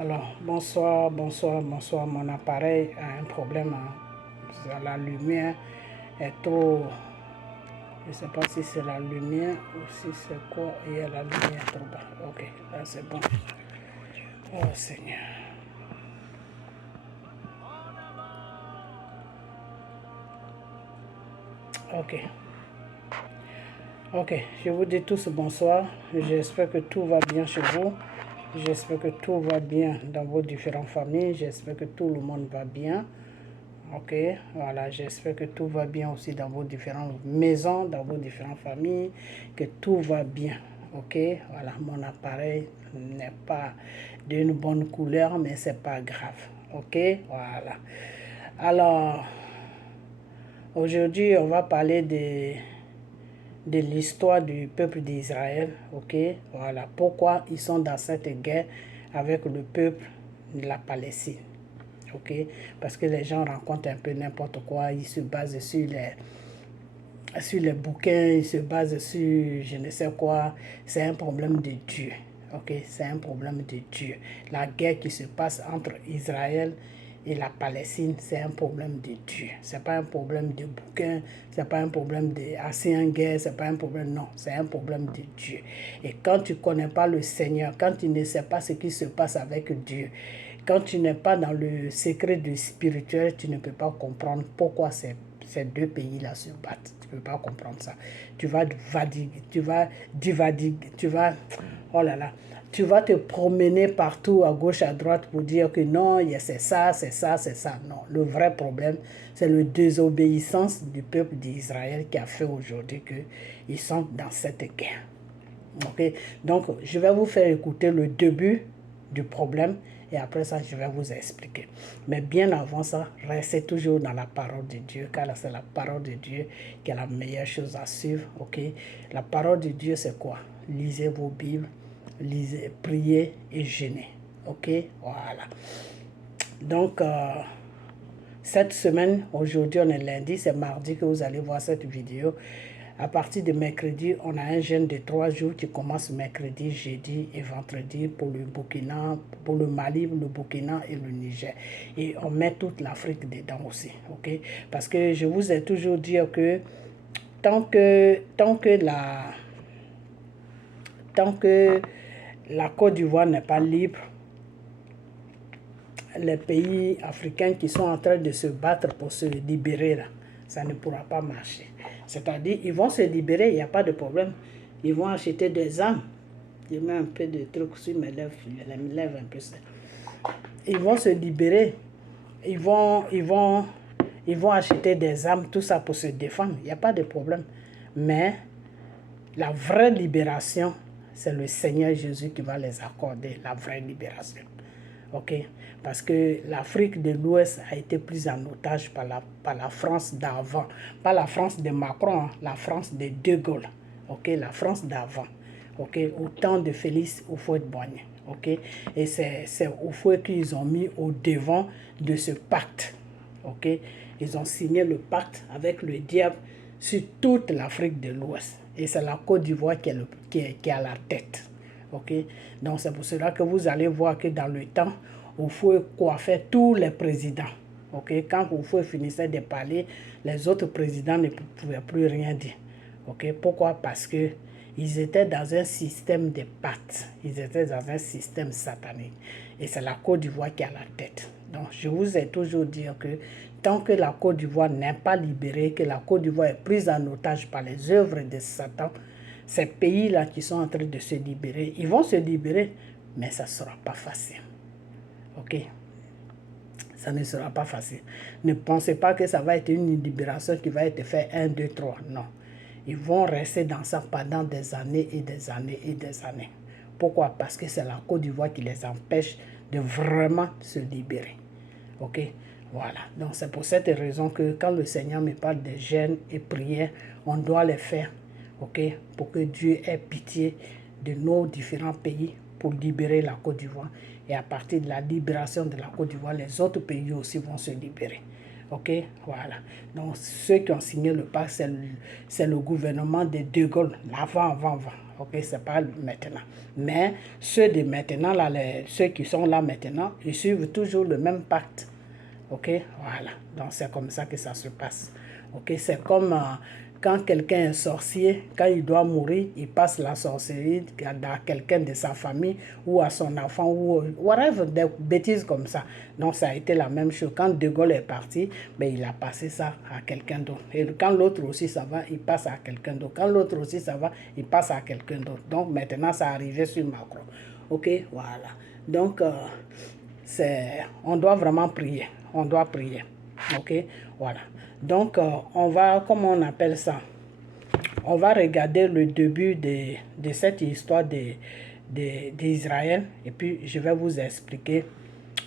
Alors, bonsoir, bonsoir, bonsoir. Mon appareil a un problème. La lumière est trop... Je ne sais pas si c'est la lumière ou si c'est quoi. Il y a la lumière trop bas. Ok, là c'est bon. Oh Seigneur. Ok. Ok, je vous dis tous bonsoir. J'espère que tout va bien chez vous. J'espère que tout va bien dans vos différentes familles. J'espère que tout le monde va bien. Ok, voilà, j'espère que tout va bien aussi dans vos différentes maisons, dans vos différentes familles, que tout va bien. Ok, voilà, mon appareil n'est pas d'une bonne couleur, mais c'est pas grave. Ok, voilà. Alors, aujourd'hui, on va parler de l'histoire du peuple d'Israël. Ok, voilà, pourquoi ils sont dans cette guerre avec le peuple de la Palestine. Ok, parce que les gens rencontrent un peu n'importe quoi, ils se basent sur les bouquins, ils se basent sur je ne sais quoi. C'est un problème de Dieu. Ok, c'est un problème de Dieu. La guerre qui se passe entre Israël et la Palestine, c'est un problème de Dieu. C'est pas un problème de bouquin, c'est pas un problème d'ancienne guerre, c'est pas un problème, non, c'est un problème de Dieu. Et quand tu connais pas le Seigneur, quand tu ne sais pas ce qui se passe avec Dieu, quand tu n'es pas dans le secret du spirituel, tu ne peux pas comprendre pourquoi ces deux pays-là se battent. Tu ne peux pas comprendre ça. Tu vas oh là là, tu vas te promener partout à gauche, à droite pour dire que non, c'est ça, c'est ça, c'est ça. Non, le vrai problème, c'est la désobéissance du peuple d'Israël qui a fait aujourd'hui qu'ils sont dans cette guerre. Ok, donc je vais vous faire écouter le début du problème et après ça je vais vous expliquer. Mais bien avant ça, restez toujours dans la parole de Dieu, car c'est la parole de Dieu qui est la meilleure chose à suivre. Ok, la parole de Dieu c'est quoi? Lisez vos Bibles, lisez, priez et jeûnez. Ok, voilà. Donc cette semaine, aujourd'hui on est lundi, c'est mardi que vous allez voir cette vidéo. À partir de mercredi, on a un jeûne de 3 jours qui commence mercredi, jeudi et vendredi pour le Burkina, pour le Mali, le Burkina et le Niger. Et on met toute l'Afrique dedans aussi, ok? Parce que je vous ai toujours dit que tant que la Côte d'Ivoire n'est pas libre, les pays africains qui sont en train de se battre pour se libérer, là, ça ne pourra pas marcher. C'est-à-dire, ils vont se libérer, il n'y a pas de problème. Ils vont acheter des armes. Je mets un peu de trucs sur mes lèvres, je lève un peu ça. Ils vont se libérer. Ils vont acheter des armes, tout ça pour se défendre. Il n'y a pas de problème. Mais la vraie libération, c'est le Seigneur Jésus qui va les accorder, la vraie libération. Ok, parce que l'Afrique de l'Ouest a été prise en otage par la France d'avant, pas la France de Macron, hein, la France de De Gaulle, ok, la France d'avant, ok, au temps de Félix Houphouët-Boigny, ok, et c'est Houphouët qu'ils ont mis au devant de ce pacte, ok, ils ont signé le pacte avec le diable sur toute l'Afrique de l'Ouest, et c'est la Côte d'Ivoire qui est à la tête. Ok, donc c'est pour cela que vous allez voir que dans le temps, Houphouët coiffait tous les présidents. Ok, quand Houphouët finissait de parler, les autres présidents ne pouvaient plus rien dire. Ok, pourquoi? Parce que ils étaient dans un système de pactes. Ils étaient dans un système satanique. Et c'est la Côte d'Ivoire qui a la tête. Donc, je vous ai toujours dit que tant que la Côte d'Ivoire n'est pas libérée, que la Côte d'Ivoire est prise en otage par les œuvres de Satan, ces pays-là qui sont en train de se libérer, ils vont se libérer, mais ça ne sera pas facile. Ok? Ça ne sera pas facile. Ne pensez pas que ça va être une libération qui va être faite 1, 2, 3. Non. Ils vont rester dans ça pendant des années et des années et des années. Pourquoi? Parce que c'est la Côte d'Ivoire qui les empêche de vraiment se libérer. Ok? Voilà. Donc c'est pour cette raison que quand le Seigneur me parle de jeûne et prière, on doit les faire. Ok? Pour que Dieu ait pitié de nos différents pays pour libérer la Côte d'Ivoire. Et à partir de la libération de la Côte d'Ivoire, les autres pays aussi vont se libérer. Ok, voilà. Donc, ceux qui ont signé le pacte, c'est le gouvernement de De Gaulle, avant. Ok, c'est pas maintenant. Mais ceux de maintenant, là, ceux qui sont là maintenant, ils suivent toujours le même pacte. Ok, voilà. Donc, c'est comme ça que ça se passe. Ok, c'est comme quand quelqu'un est sorcier, quand il doit mourir, il passe la sorcellerie à quelqu'un de sa famille ou à son enfant ou whatever, des bêtises comme ça. Donc, ça a été la même chose. Quand De Gaulle est parti, ben, il a passé ça à quelqu'un d'autre. Et quand l'autre aussi ça va, il passe à quelqu'un d'autre. Quand l'autre aussi ça va, il passe à quelqu'un d'autre. Donc, maintenant, ça arrivé sur Macron. Ok, voilà. Donc, on doit vraiment prier. On doit prier. Ok, voilà. Donc, on va, comment on appelle ça? On va regarder le début de cette histoire d'Israël et puis je vais vous expliquer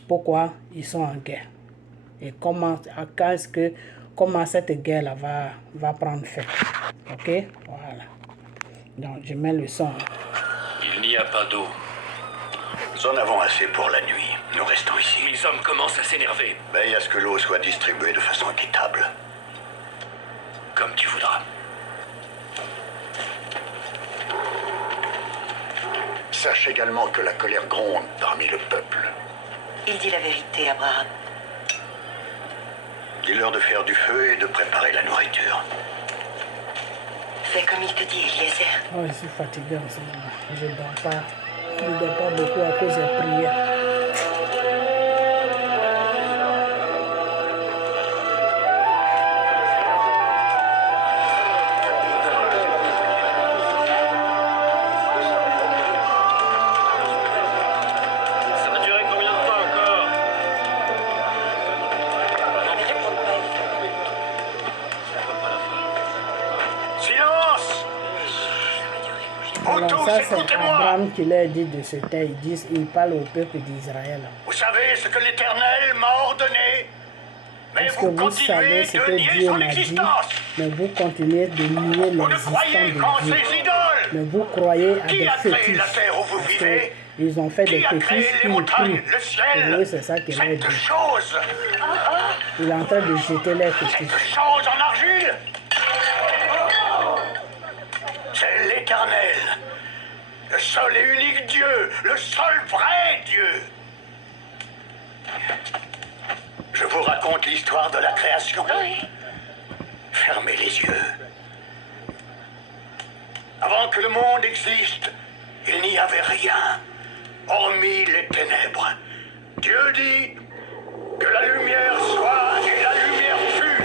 pourquoi ils sont en guerre et comment cette guerre-là va prendre fin. Ok, voilà. Donc, je mets le son. Il n'y a pas d'eau. Nous en avons assez pour la nuit. Nous restons ici. Mes hommes commencent à s'énerver. Veille à ce que l'eau soit distribuée de façon équitable. Comme tu voudras. Sache également que la colère gronde parmi le peuple. Il dit la vérité, Abraham. Dis-leur de faire du feu et de préparer la nourriture. Fais comme il te dit, Eliezer. Oh, je suis fatigué en ce moment. Je ne dors pas. Je ne dors pas beaucoup à cause des prières. Ça va durer combien de temps encore? Silence! Vous Alors tous, ça, c'est écoutez-moi! Abraham qui leur dit de se taire. Il parle au peuple d'Israël. Vous savez ce que l'Éternel m'a ordonné? Mais Est-ce que vous vous continuez savez ce de que nier Dieu son m'a dit? existence! Mais vous continuez de nier Vous ne croyez l'existence qu'en de Dieu. ces idoles! Mais vous croyez à Qui des a créé fétiches. la terre où vous Parce vivez? qu'ils ont fait des Qui a créé fétiches les qui montagnes, prient. le Et ciel? oui, c'est ça qu'il a Cette dit. chose! Il est en train de jeter les Cette fétiches. chose en argile! C'est l'Éternel, le seul et unique Dieu, le seul vrai Dieu. Je vous raconte l'histoire de la création. Fermez les yeux. Avant que le monde existe, il n'y avait rien, hormis les ténèbres. Dieu dit que la lumière soit et la lumière fut.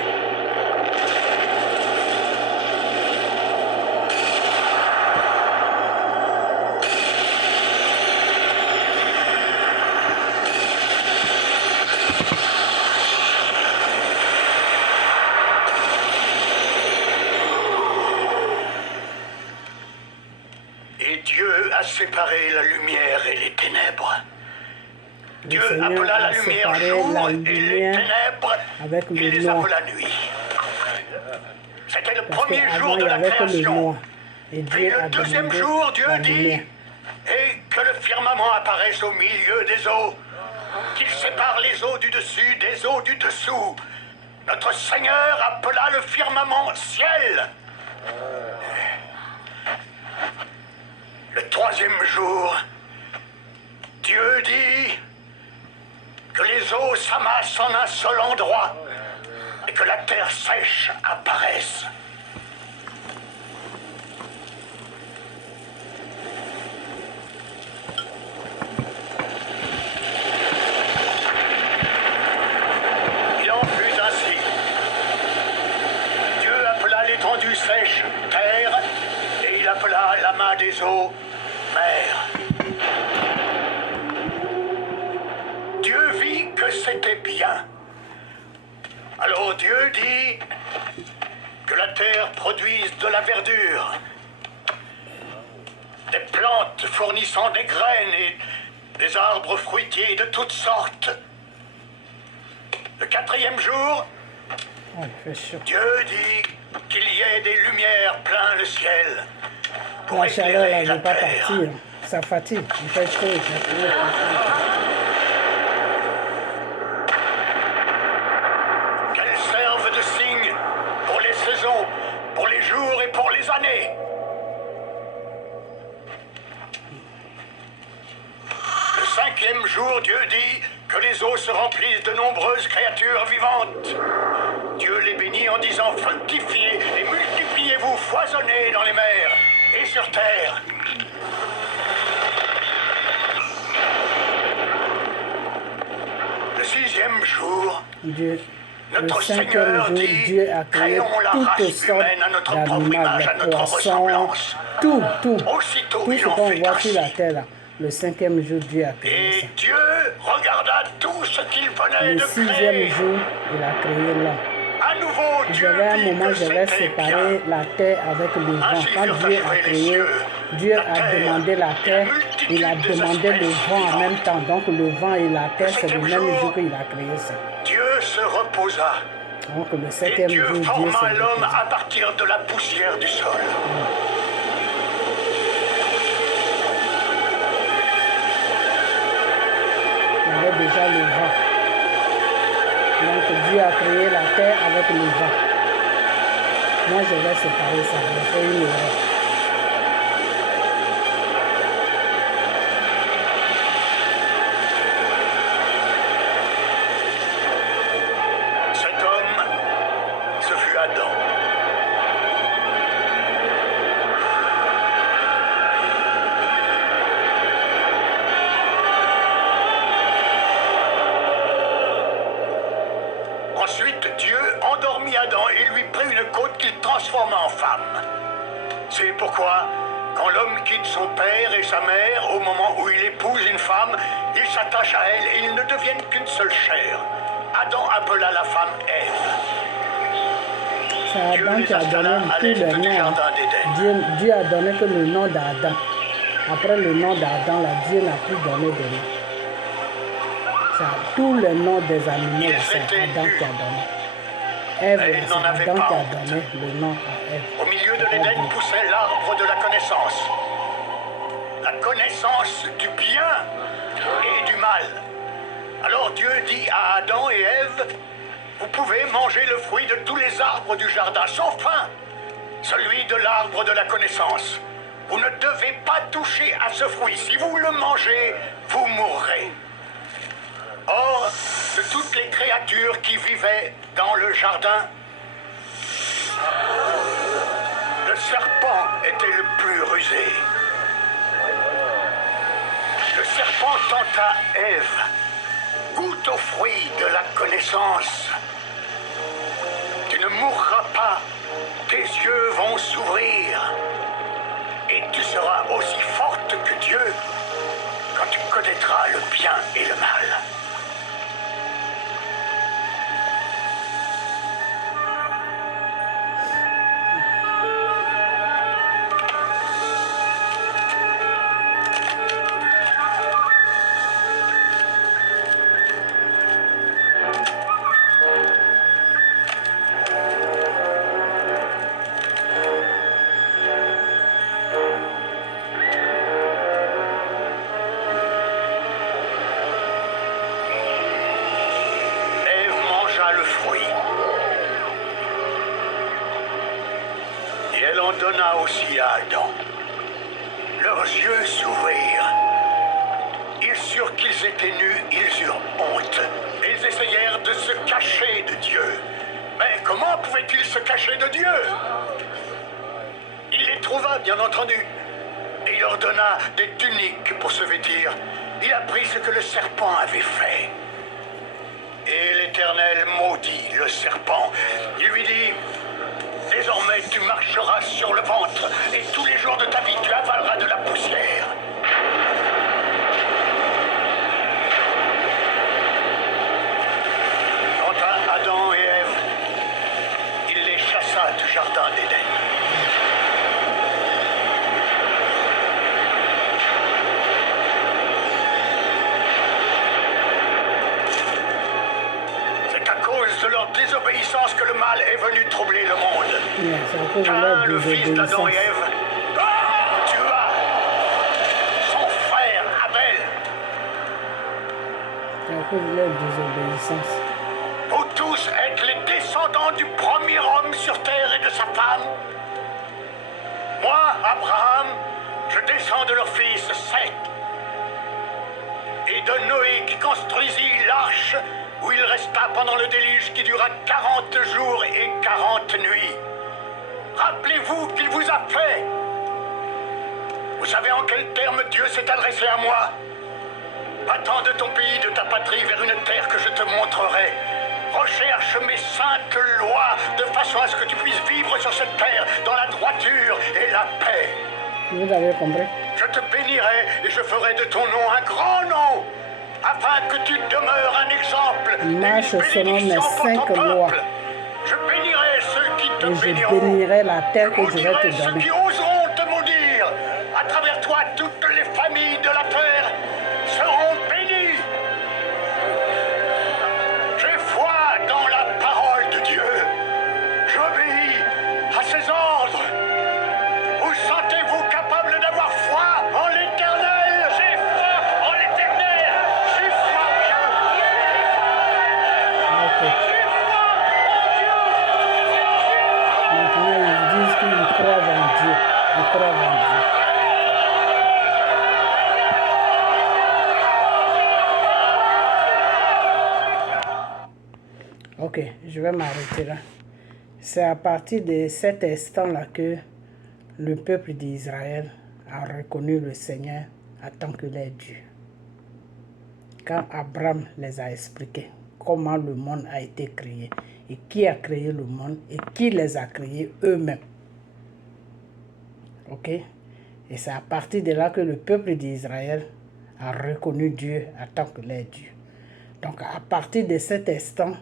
Et Dieu a séparé la lumière et les ténèbres. Dieu Seigneur appela la a lumière séparé jour la et les lumière ténèbres, avec il le les noir. appela nuit. C'était le Parce premier qu'avant, jour il de n'y la avait que le création. noir. Et Puis Dieu a le deuxième demandé jour, Dieu la dit, lumière. et que le firmament apparaisse au milieu des eaux, qu'il sépare les eaux du dessus des eaux du dessous. Notre Seigneur appela le firmament ciel. Le troisième jour, Dieu dit que les eaux s'amassent en un seul endroit et que la terre sèche apparaisse. Il en fut ainsi. Dieu appela l'étendue sèche terre et il appela l'amas des eaux mer. Dieu vit que c'était bien. Alors Dieu dit que la terre produise de la verdure, des plantes fournissant des graines et des arbres fruitiers de toutes sortes. Le quatrième jour, Oh, il fait chaud. Dieu dit qu'il y ait des lumières plein le ciel pour La chaleur, là, éclairer ne la veut pas terre. partir. Ça fatigue. Il fait chaud. Il fait chaud. Qu'elles troisième jour, Dieu dit que les eaux se remplissent de nombreuses créatures vivantes. Dieu les bénit en disant: fructifiez et multipliez-vous, foisonnez dans les mers et sur terre. Le sixième jour, Dieu. Le notre cinquième Seigneur jour, dit: Dieu a créé créons la toutes race sortes humaine à notre propre d'animaux, image, à les notre poissons, ressemblance. tout, Aussitôt, tout il ce en qu'on fait voit sur la ainsi. terre là. Le cinquième jour, Dieu a créé Et ça. Dieu regarda tout ce qu'il venait Le de sixième créer. jour, il a créé l'homme. À nouveau, Dieu J'avais un vit moment, que je vais c'était bien. séparer la terre avec le vent. Ainsi Quand furent Dieu a achevés les créé, cieux, Dieu la a terre, demandé la et la terre, multitude il a des demandé le espèces vent en même vivantes. temps. Donc le vent et la terre, c'est le septième même jour, jour qu'il a créé ça. Dieu se reposa. Donc le Et septième Dieu jour, Dieu forma s'est l'homme reposé. à partir de la poussière du sol. Il y avait déjà le vent. Donc Dieu a créé la terre avec le vent. Moi, je vais séparer ça. Je fais une erreur. Cet homme, ce fut Adam. Ensuite, Dieu endormit Adam et lui prit une côte qu'il transforma en femme. C'est pourquoi, quand l'homme quitte son père et sa mère, au moment où il épouse une femme, il s'attache à elle et ils ne deviennent qu'une seule chair. Adam appela la femme Ève. C'est Adam qui a donné tous les noms. Dieu a donné que le nom d'Adam. Après le nom d'Adam, là, Dieu n'a plus donné de nom. C'est tous les noms des animaux, là, c'est Adam qui a donné. Ève, Elle là, n'en c'est avait Adam pas qui a honte. donné le nom à Ève. Au milieu de C'est pas l'Éden Dieu. poussait l'arbre de la connaissance. La connaissance du bien et du mal. Alors Dieu dit à Adam et Ève: vous pouvez manger le fruit de tous les arbres du jardin, sauf un, celui de l'arbre de la connaissance. Vous ne devez pas toucher à ce fruit. Si vous le mangez, vous mourrez. Or, de toutes les créatures qui vivaient dans le jardin, le serpent était le plus rusé. Le serpent tenta Ève: goûte au fruit de la connaissance. Tu ne mourras pas, tes yeux vont s'ouvrir. Et tu seras aussi forte que Dieu quand tu connaîtras le bien et le mal. Ève mangea le fruit. Et elle en donna aussi à Adam. Leurs yeux s'ouvrirent. Ils surent qu'ils étaient nus, ils eurent honte. Et ils essayèrent de se cacher de Dieu. Mais comment pouvaient-ils se cacher de Dieu? Il les trouva, bien entendu. Et il leur donna des tuniques pour se vêtir. Il apprit ce que le serpent avait fait. Et l'Éternel maudit le serpent. Il lui dit: désormais tu marcheras sur le ventre, et tous les jours de ta vie tu avaleras de la poussière. Quant à Adam et Ève, il les chassa du jardin d'Éden. C'est à cause de leur désobéissance que le mal est venu troubler le monde. Yeah, c'est à cause de Caïn, leur le fils d'Adam désobéissance. et Ève, tua son frère Abel. C'est à cause de leur désobéissance. Vous tous êtes les descendants du premier homme sur terre et de sa femme. Moi, Abraham, je descends de leur fils Seth. Et et de Noé qui construisit l'arche où il resta pendant le déluge qui dura 40 jours et 40 nuits. Rappelez-vous qu'il vous a fait. Vous savez en quels termes Dieu s'est adressé à moi? Va-t'en de ton pays, de ta patrie, vers une terre que je te montrerai. Recherche mes saintes lois, de façon à ce que tu puisses vivre sur cette terre dans la droiture et la paix. Vous avez compris? Je te bénirai et je ferai de ton nom un grand nom, afin que tu demeures un exemple et une Marche selon mes bénédiction pour 5 ton lois. peuple. Je bénirai ceux qui te Et je béniront. bénirai la terre que je vais Maudirai te ceux donner. qui oseront te maudire. À travers toi, toutes les familles de la terre seront bénies. J'ai foi dans la parole de Dieu. J'obéis à ses ordres. Vous sentez-vous capable d'avoir foi en l'Éternel? J'ai foi en l'Éternel. J'ai foi en Dieu. Ok. Maintenant, ils disent qu'ils croient en Dieu. Ils croient en Dieu. Ok, je vais m'arrêter là. C'est à partir de cet instant-là que le peuple d'Israël a reconnu le Seigneur en tant que leur Dieu. Quand Abraham les a expliqué comment le monde a été créé et qui a créé le monde et qui les a créés eux-mêmes. Ok? Et c'est à partir de là que le peuple d'Israël a reconnu Dieu en tant que leur Dieu. Donc à partir de cet instant,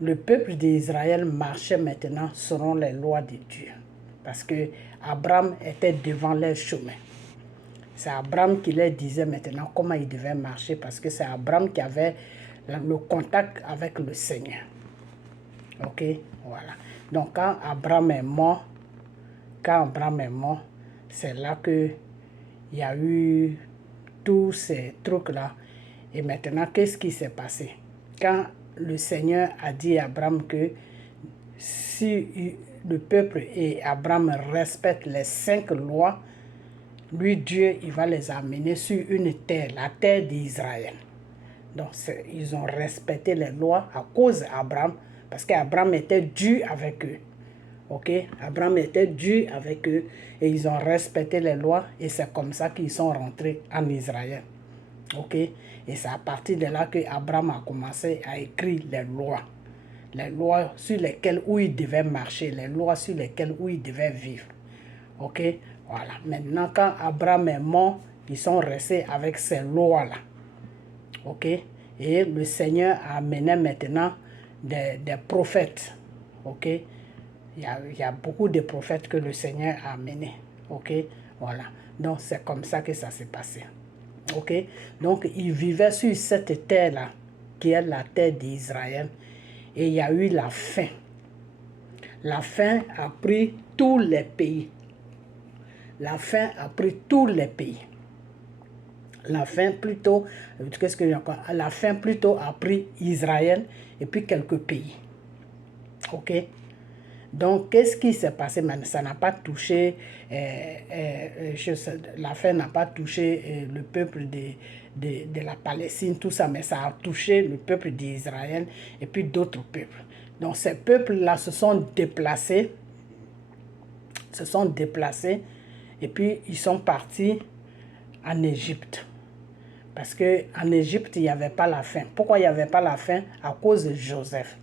le peuple d'Israël marchait maintenant selon les lois de Dieu. Parce que Abraham était devant leur chemin. C'est Abraham qui leur disait maintenant comment ils devaient marcher, parce que c'est Abraham qui avait le contact avec le Seigneur. Ok, voilà. Donc quand Abraham est mort, c'est là que il y a eu tous ces trucs-là. Et maintenant, qu'est-ce qui s'est passé? Quand le Seigneur a dit à Abraham que si le peuple et Abraham respectent les 5 lois, lui, Dieu, il va les amener sur une terre, la terre d'Israël. Donc, ils ont respecté les lois à cause d'Abraham, parce qu'Abraham était dur avec eux. Ok? Abraham était dur avec eux et ils ont respecté les lois et c'est comme ça qu'ils sont rentrés en Israël. Ok? Et c'est à partir de là que Abraham a commencé à écrire les lois sur lesquelles où il devait marcher, les lois sur lesquelles où il devait vivre. Ok? Voilà. Maintenant, quand Abraham est mort, ils sont restés avec ces lois-là. Ok? Et le Seigneur a amené maintenant des prophètes. Ok? Il y a beaucoup de prophètes que le Seigneur a amenés. Ok? Voilà. Donc, c'est comme ça que ça s'est passé. Ok? Donc, ils vivaient sur cette terre-là, qui est la terre d'Israël. Et il y a eu la faim. La faim a pris tous les pays. La faim a pris tous les pays. La faim plutôt, la faim plutôt a pris Israël et puis quelques pays. Ok? Donc, qu'est-ce qui s'est passé maintenant? Ça n'a pas touché, la faim n'a pas touché le peuple de la Palestine, tout ça, mais ça a touché le peuple d'Israël et puis d'autres peuples. Donc, ces peuples-là se sont déplacés et puis ils sont partis en Égypte. Parce qu'en Égypte, il n'y avait pas la faim. Pourquoi il n'y avait pas la faim? À cause de Joseph.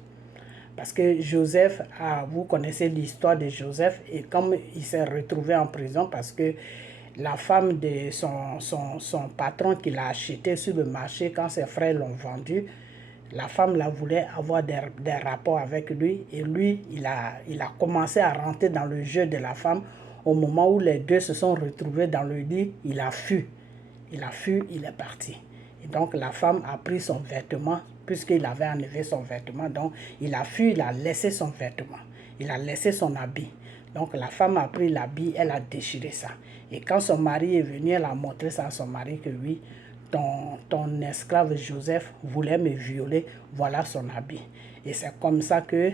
Parce que Joseph, vous connaissez l'histoire de Joseph, et comme il s'est retrouvé en prison parce que la femme de son patron qu'il a acheté sur le marché, quand ses frères l'ont vendu, la femme là voulait avoir des rapports avec lui, et lui, il a commencé à rentrer dans le jeu de la femme. Au moment où les deux se sont retrouvés dans le lit, il a fui. Il est parti. Et donc la femme a pris son vêtement, puisqu'il avait enlevé son vêtement. Donc il a fui, il a laissé son vêtement. Il a laissé son habit. Donc la femme a pris l'habit, elle a déchiré ça. Et quand son mari est venu, elle a montré ça à son mari que oui, ton esclave Joseph voulait me violer, voilà son habit. Et c'est comme ça que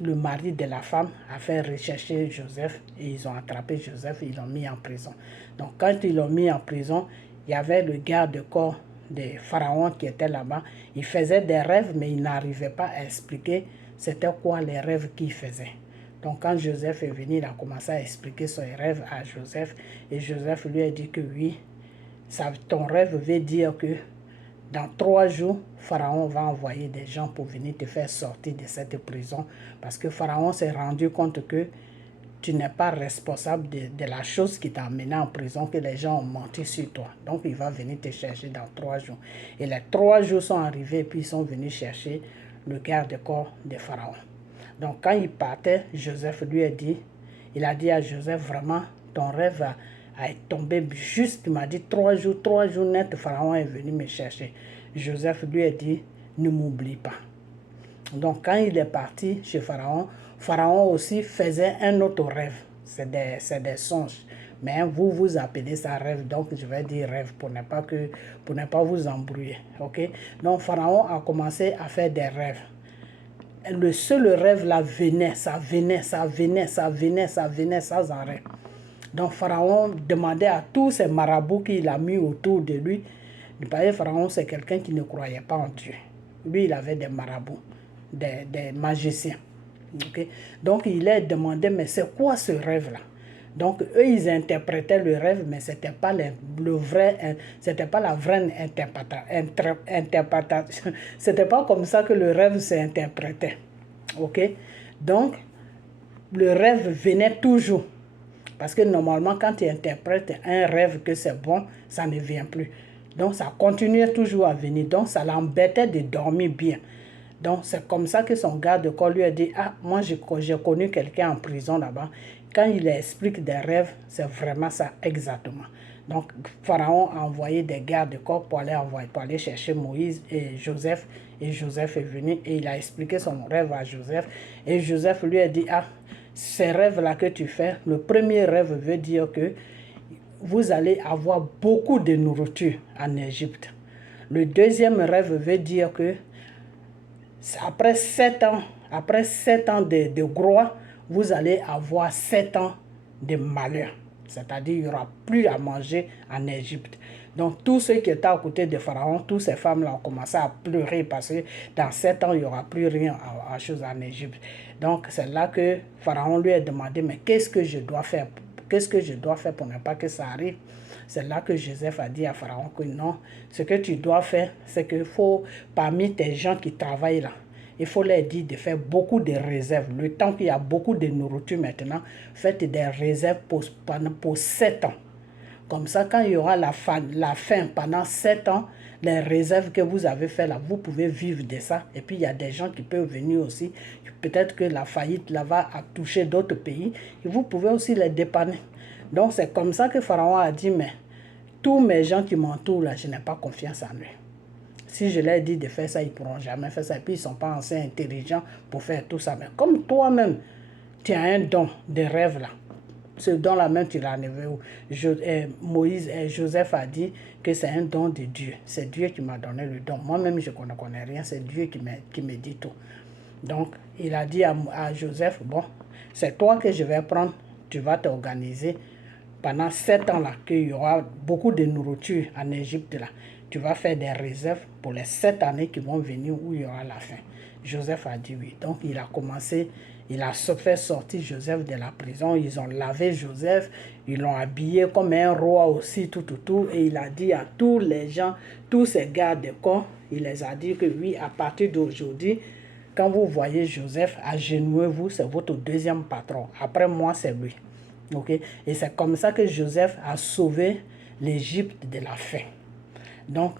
le mari de la femme a fait rechercher Joseph et ils ont attrapé Joseph et ils l'ont mis en prison. Donc quand ils l'ont mis en prison, il y avait le garde-corps des pharaons qui étaient là-bas, ils faisaient des rêves, mais ils n'arrivaient pas à expliquer c'était quoi les rêves qu'ils faisaient. Donc quand Joseph est venu, il a commencé à expliquer son rêve à Joseph, et Joseph lui a dit que oui, ton rêve veut dire que dans 3 jours, Pharaon va envoyer des gens pour venir te faire sortir de cette prison, parce que Pharaon s'est rendu compte que tu n'es pas responsable de la chose qui t'a amené en prison, que les gens ont menti sur toi. Donc il va venir te chercher dans 3 jours. Et les 3 jours sont arrivés, puis ils sont venus chercher le garde-corps de Pharaon. Donc quand il partait, Joseph lui a dit, il a dit à Joseph, vraiment, ton rêve a tombé juste, il m'a dit 3 jours net, Pharaon est venu me chercher. Joseph lui a dit, ne m'oublie pas. Donc quand il est parti chez Pharaon, Pharaon aussi faisait un autre rêve. C'est des songes. Mais vous, vous appelez ça rêve, donc je vais dire rêve pour ne pas vous embrouiller. Ok? Donc Pharaon a commencé à faire des rêves. Le seul rêve là venait sans arrêt. Donc Pharaon demandait à tous ces marabouts qu'il a mis autour de lui. Le Pharaon, c'est quelqu'un qui ne croyait pas en Dieu. Lui, il avait des marabouts, des magiciens. Okay? Donc il leur demandait, mais c'est quoi ce rêve-là? Donc eux, ils interprétaient le rêve, mais ce n'était pas la vraie interprétation. Ce n'était pas comme ça que le rêve s'interprétait. Ok? Donc, le rêve venait toujours. Parce que normalement, quand tu interprètes un rêve que c'est bon, ça ne vient plus. Donc, ça continuait toujours à venir. Donc, ça l'embêtait de dormir bien. Donc, c'est comme ça que son garde-corps lui a dit, ah, moi, j'ai connu quelqu'un en prison là-bas. Quand il explique des rêves, c'est vraiment ça, exactement. Donc, Pharaon a envoyé des gardes-corps pour aller chercher Moïse et Joseph. Et Joseph est venu et il a expliqué son rêve à Joseph. Et Joseph lui a dit, ah, ces rêves-là que tu fais, le premier rêve veut dire que vous allez avoir beaucoup de nourriture en Égypte. Le deuxième rêve veut dire que après 7 ans de gloire, vous allez avoir 7 ans de malheur. C'est-à-dire qu'il n'y aura plus à manger en Égypte. Donc, tous ceux qui étaient à côté de Pharaon, toutes ces femmes-là ont commencé à pleurer parce que dans 7 ans, il n'y aura plus rien à chose en Égypte. Donc, c'est là que Pharaon lui a demandé, mais qu'est-ce que je dois faire? Qu'est-ce que je dois faire pour ne pas que ça arrive? C'est là que Joseph a dit à Pharaon que non, ce que tu dois faire, c'est qu'il faut, parmi tes gens qui travaillent là, il faut leur dire de faire beaucoup de réserves. Le temps qu'il y a beaucoup de nourriture maintenant, faites des réserves pour 7 ans. Comme ça, quand il y aura la faim pendant 7 ans, les réserves que vous avez faites là, vous pouvez vivre de ça. Et puis, il y a des gens qui peuvent venir aussi. Peut-être que la faillite là va toucher d'autres pays. Et vous pouvez aussi les dépanner. Donc, c'est comme ça que Pharaon a dit, mais tous mes gens qui m'entourent là, je n'ai pas confiance en eux. Si je leur dis de faire ça, ils ne pourront jamais faire ça. Et puis, ils ne sont pas assez intelligents pour faire tout ça. Mais comme toi-même, tu as un don de rêve là. Ce don-là même, tu l'as enlevé où Joseph a dit que c'est un don de Dieu. C'est Dieu qui m'a donné le don. Moi-même, je ne connais rien. C'est Dieu qui me dit tout. Donc, il a dit à Joseph, bon, c'est toi que je vais prendre. Tu vas t'organiser pendant 7 ans là, qu'il y aura beaucoup de nourriture en Égypte là. Tu vas faire des réserves pour les 7 années qui vont venir où il y aura la faim. Joseph a dit oui. Donc, il a commencé, il a fait sortir Joseph de la prison. Ils ont lavé Joseph, ils l'ont habillé comme un roi aussi, tout. Et il a dit à tous les gens, tous ces gardes-corps, il les a dit que oui, à partir d'aujourd'hui, quand vous voyez Joseph, agenouillez-vous, c'est votre deuxième patron. Après moi, c'est lui. Okay? Et c'est comme ça que Joseph a sauvé l'Égypte de la faim. Donc,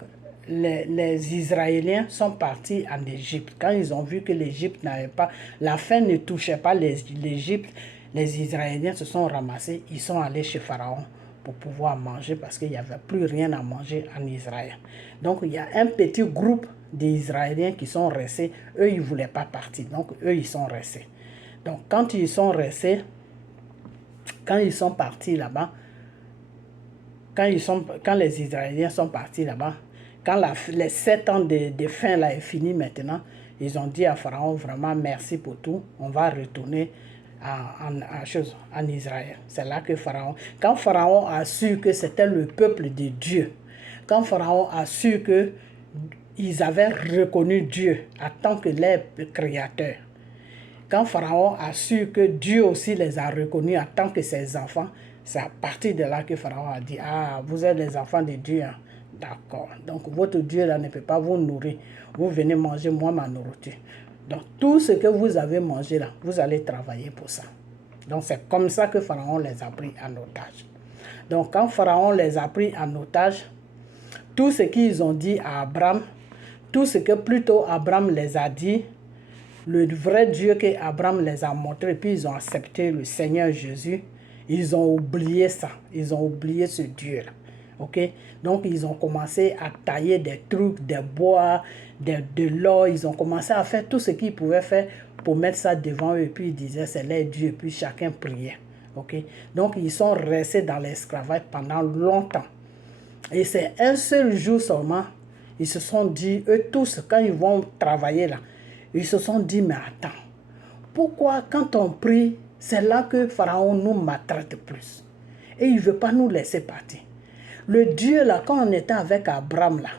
les Israéliens sont partis en Égypte. Quand ils ont vu que l'Égypte n'avait pas, la faim ne touchait pas l'Égypte, les Israéliens se sont ramassés, ils sont allés chez Pharaon pour pouvoir manger parce qu'il n'y avait plus rien à manger en Israël. Donc, il y a un petit groupe d'Israéliens qui sont restés. Eux, ils ne voulaient pas partir. Donc, eux, ils sont restés. Donc, quand ils sont restés, quand ils sont partis là-bas, quand les Israéliens sont partis là-bas, quand les 7 ans de faim là est fini maintenant, ils ont dit à Pharaon, vraiment merci pour tout, on va retourner en Israël. C'est là que quand Pharaon a su que c'était le peuple de Dieu, quand Pharaon a su que ils avaient reconnu Dieu en tant que leur créateur, quand Pharaon a su que Dieu aussi les a reconnus en tant que ses enfants, c'est à partir de là que Pharaon a dit, ah, vous êtes les enfants de Dieu, hein? D'accord. Donc votre Dieu là ne peut pas vous nourrir. Vous venez manger moi ma nourriture. Donc tout ce que vous avez mangé là, vous allez travailler pour ça. Donc c'est comme ça que Pharaon les a pris en otage. Donc quand Pharaon les a pris en otage, tout ce qu'ils ont dit à Abraham, tout ce que plutôt Abraham les a dit, le vrai Dieu que Abraham les a montré, puis ils ont accepté le Seigneur Jésus, ils ont oublié ça, ils ont oublié ce Dieu-là. Ok? Donc ils ont commencé à tailler des trucs, des bois, de l'or, ils ont commencé à faire tout ce qu'ils pouvaient faire pour mettre ça devant eux, et puis ils disaient c'est leur Dieu, et puis chacun priait. Ok? Donc ils sont restés dans l'esclavage pendant longtemps. Et c'est un seul jour seulement, ils se sont dit, eux tous, quand ils vont travailler là, ils se sont dit, mais attends, pourquoi quand on prie, c'est là que Pharaon nous maltraite plus? Et il ne veut pas nous laisser partir. Le Dieu là, quand on était avec Abraham là,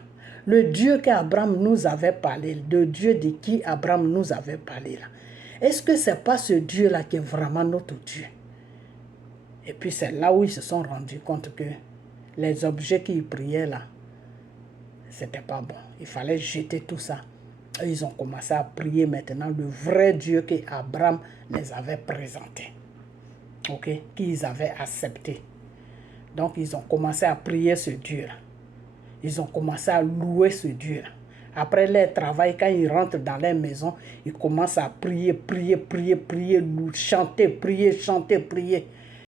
le Dieu qu'Abraham nous avait parlé, le Dieu de qui Abraham nous avait parlé là, est-ce que ce n'est pas ce Dieu là qui est vraiment notre Dieu? Et puis c'est là où ils se sont rendus compte que les objets qu'ils priaient là, c'était pas bon. Il fallait jeter tout ça. Et ils ont commencé à prier maintenant le vrai Dieu que Abraham les avait présenté. Ok? Qu'ils avaient accepté. Donc ils ont commencé à prier ce Dieu-là. Ils ont commencé à louer ce Dieu-là. Après leur travail, quand ils rentrent dans leur maison, ils commencent à prier, prier, prier, prier, chanter, prier, chanter, prier.